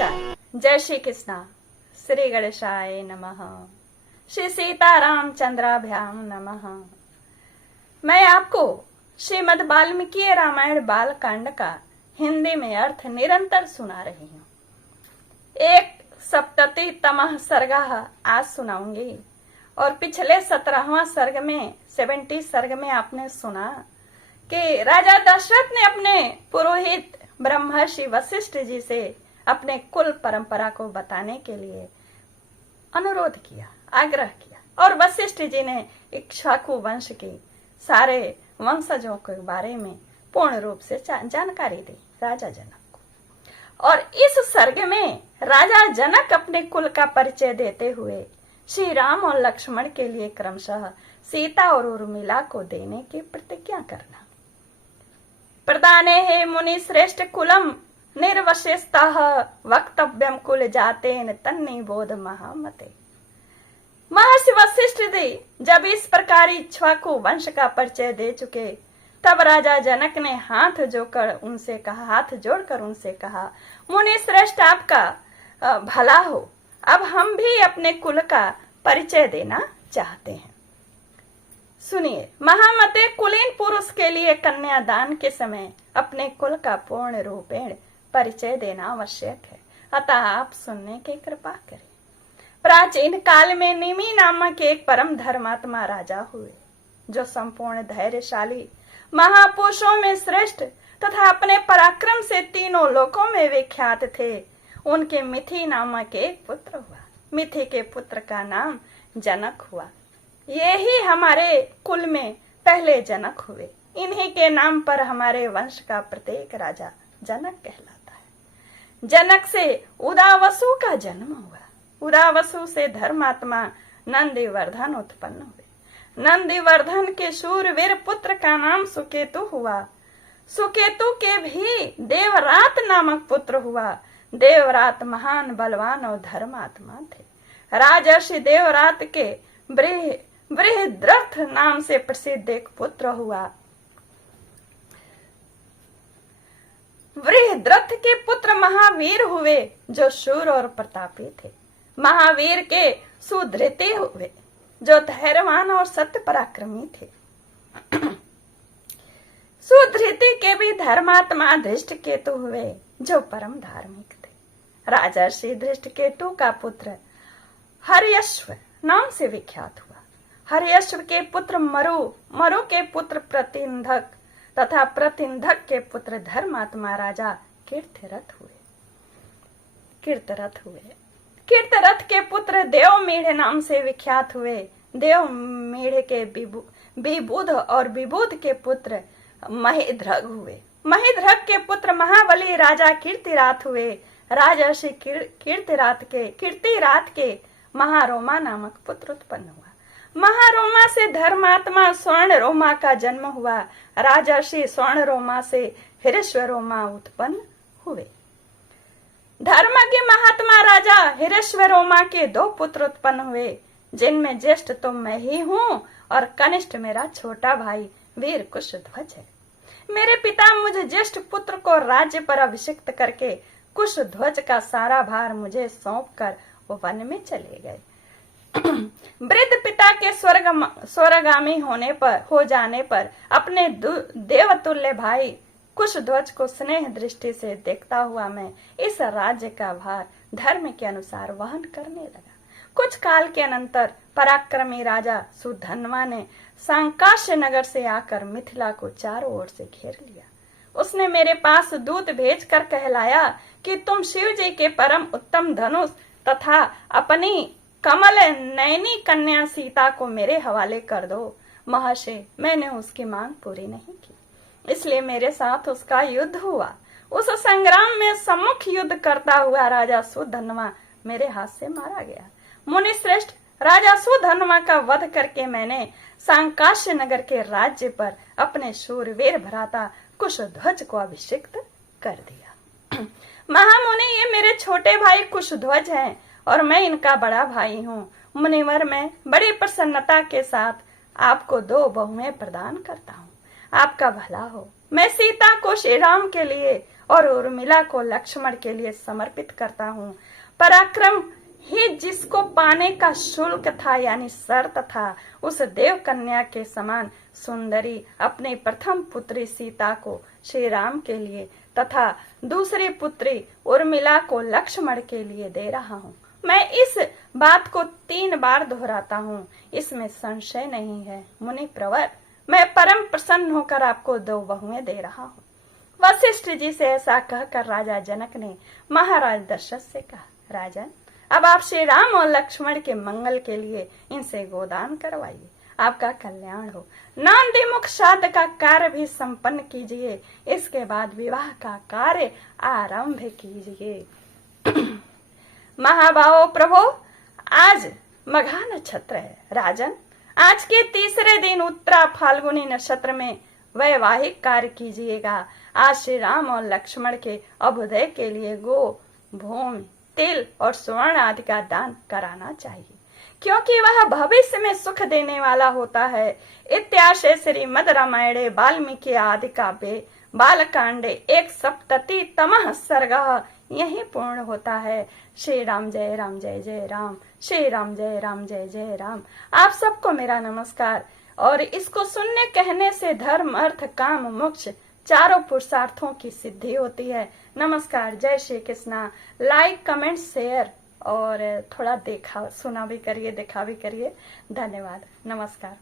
नमस्कार, जय श्री कृष्णा, श्री गणेशाय नमः, श्री सीतारामचंद्राभ्याम नमः। मैं आपको श्रीमद् वाल्मीकि रामायण बाल कांड का हिंदी में अर्थ निरंतर सुना रही हूँ। 1सप्ततितमः सर्गः आज सुनाऊंगी और पिछले 17वां सर्ग में 70 सर्ग में आपने सुना कि राजा दशरथ ने अपने पुरोहित ब्रह्मर्षि वशिष्ठ जी से अपने कुल परंपरा को बताने के लिए अनुरोध किया, आग्रह किया और वशिष्ठ जी ने इक्ष्वाकु वंश के सारे वंशजों के बारे में पूर्ण रूप से जानकारी दी राजा जनक को। और इस सर्ग में राजा जनक अपने कुल का परिचय देते हुए श्री राम और लक्ष्मण के लिए क्रमशः सीता और उर्मिला को देने की प्रतिज्ञा करना। प्रदाने हे मुनि श्रेष्ठ कुलम निर्वशेषतः वक्तव्यम कुल जातेन तन्निबोध महामते। महर्षि वशिष्ठ जी जब इस प्रकार इक्ष्वाकु वंश का परिचय दे चुके, तब राजा जनक ने हाथ जोड़कर उनसे कहा, मुनि श्रेष्ठ आपका भला हो, अब हम भी अपने कुल का परिचय देना चाहते हैं। सुनिए, महामते, कुलीन पुरुष के लिए कन्यादान के समय अपने कुल का पूर्ण रूपेण परिचय देना आवश्यक है, अतः आप सुनने की कृपा करें। प्राचीन काल में निमि नामक एक परम धर्मात्मा राजा हुए, जो संपूर्ण धैर्यशाली महापुरुषों में श्रेष्ठ तथा अपने पराक्रम से तीनों लोकों में विख्यात थे। उनके मिथि नामक एक पुत्र हुआ। मिथि के पुत्र का नाम जनक हुआ। ये ही हमारे कुल में पहले जनक हुए। इन्हीं के नाम पर हमारे वंश का प्रत्येक राजा जनक कहलाता है। जनक से उदावसु का जन्म हुआ। उदावसु से धर्मात्मा नंदिवर्धन उत्पन्न हुए। नंदिवर्धन के शूरवीर पुत्र का नाम सुकेतु हुआ। सुकेतु के भी देवरात नामक पुत्र हुआ। देवरात महान बलवान और धर्मात्मा थे। राजर्षि देवरात के बृहद्रथ नाम से प्रसिद्ध एक पुत्र हुआ। बृहद्रथ के पुत्र महावीर हुए, जो शूर और प्रतापी थे। महावीर के सुधृति हुए, जो धैर्यवान और सत्य पराक्रमी थे। सुधृति के भी धर्मात्मा धृष्टकेतु हुए, जो परम धार्मिक थे। राजर्षि धृष्टकेतु का पुत्र हर्यश्व नाम से विख्यात हुआ। हर्यश्व के पुत्र मरु के पुत्र प्रतिंधक तथा प्रतिंधक के पुत्र धर्मात्मा राजा कीर्तिरथ हुए। कीर्तिरथ के पुत्र देवमीढ़ नाम से विख्यात हुए। देवमीढ़ के विबुध और विबुध के पुत्र महेद्रग हुए। महेद्रग के पुत्र महाबली राजा कीर्तिरात हुए। राजर्षि कीर्तिरात के महारोमा नामक पुत्र उत्पन्न हुआ। महारोमा से धर्मात्मा स्वर्ण रोमा का जन्म हुआ। राजर्षि स्वर्ण रोमा से हिरस्वरोमा उत्पन्न हुए। धर्मज्ञ महात्मा राजा हिरस्वरोमा के 2 पुत्र उत्पन्न हुए, जिनमें ज्येष्ठ तो मैं ही हूँ और कनिष्ठ मेरा छोटा भाई वीर कुशध्वज है। मेरे पिता मुझे ज्येष्ठ पुत्र को राज्य पर अभिषिक्त करके कुशध्वज का सारा भार मुझे सौंपकर वो वन में चले गए। वृद्ध पिता के स्वर्गामी हो जाने पर अपने देवतुल्य भाई कुशध्वज को स्नेह दृष्टि से देखता हुआ मैं इस राज्य का भार धर्म के अनुसार वहन करने लगा। कुछ काल के अनंतर पराक्रमी राजा सुधन्वा ने सांकाश्य नगर से आकर मिथिला को चारों ओर से घेर लिया। उसने मेरे पास दूत भेजकर कहलाया कि तुम शिव जी के परम उत्तम धनुष तथा अपनी कमल नयनी कन्या सीता को मेरे हवाले कर दो। महर्षि, मैंने उसकी मांग पूरी नहीं की, इसलिए मेरे साथ उसका युद्ध हुआ। उस संग्राम में सम्मुख युद्ध करता हुआ राजा सुधन्वा मेरे हाथ से मारा गया। मुनि श्रेष्ठ, राजा सुधन्वा का वध करके मैंने सांकाश्य नगर के राज्य पर अपने शूरवीर भ्राता कुशध्वज को अभिषिक्त कर दिया। महामुनि, ये मेरे छोटे भाई कुशध्वज हैं और मैं इनका बड़ा भाई हूँ। मुनिवर, मैं बड़ी प्रसन्नता के साथ आपको 2 बहुएं प्रदान करता हूँ। आपका भला हो। मैं सीता को श्री राम के लिए और उर्मिला को लक्ष्मण के लिए समर्पित करता हूँ। पराक्रम ही जिसको पाने का शुल्क था यानी शर्त था, उस देव कन्या के समान सुंदरी अपनी प्रथम पुत्री सीता को श्री राम के लिए तथा दूसरी पुत्री उर्मिला को लक्ष्मण के लिए दे रहा हूँ। मैं इस बात को 3 बार दोहराता हूँ, इसमें संशय नहीं है मुनि प्रवर। मैं परम प्रसन्न होकर आपको 2 बहुएं दे रहा हूँ। वशिष्ठ जी से ऐसा कहकर राजा जनक ने महाराज दशरथ से कहा, राजन अब आप श्री राम और लक्ष्मण के मंगल के लिए इनसे गोदान करवाइए, आपका कल्याण हो। नंदीमुख श्राद्ध का कार्य भी संपन्न कीजिए, इसके बाद विवाह का कार्य आरंभ कीजिए। महाबाहो प्रभु, आज मघा नक्षत्र है। राजन आज के तीसरे दिन उत्तरा फाल्गुनी नक्षत्र में वैवाहिक कार्य कीजिएगा। आज श्री राम और लक्ष्मण के अभ्युदय के लिए गो, भूमि, तिल और स्वर्ण आदि का दान कराना चाहिए, क्योंकि वह भविष्य में सुख देने वाला होता है। इत्याशय श्रीमद् रामायणे वाल्मीकि आदि काव्ये बालकांडे 1/7 सर्गः यही पूर्ण होता है। श्री राम जय राम जय जय राम, श्री राम जय राम जय जय राम। आप सबको मेरा नमस्कार। और इसको सुनने कहने से धर्म अर्थ काम मोक्ष चारों पुरुषार्थों की सिद्धि होती है। नमस्कार, जय Shri Krishna. Like comment share और थोड़ा देखा सुना भी करिए, देखा भी करिए। धन्यवाद, नमस्कार।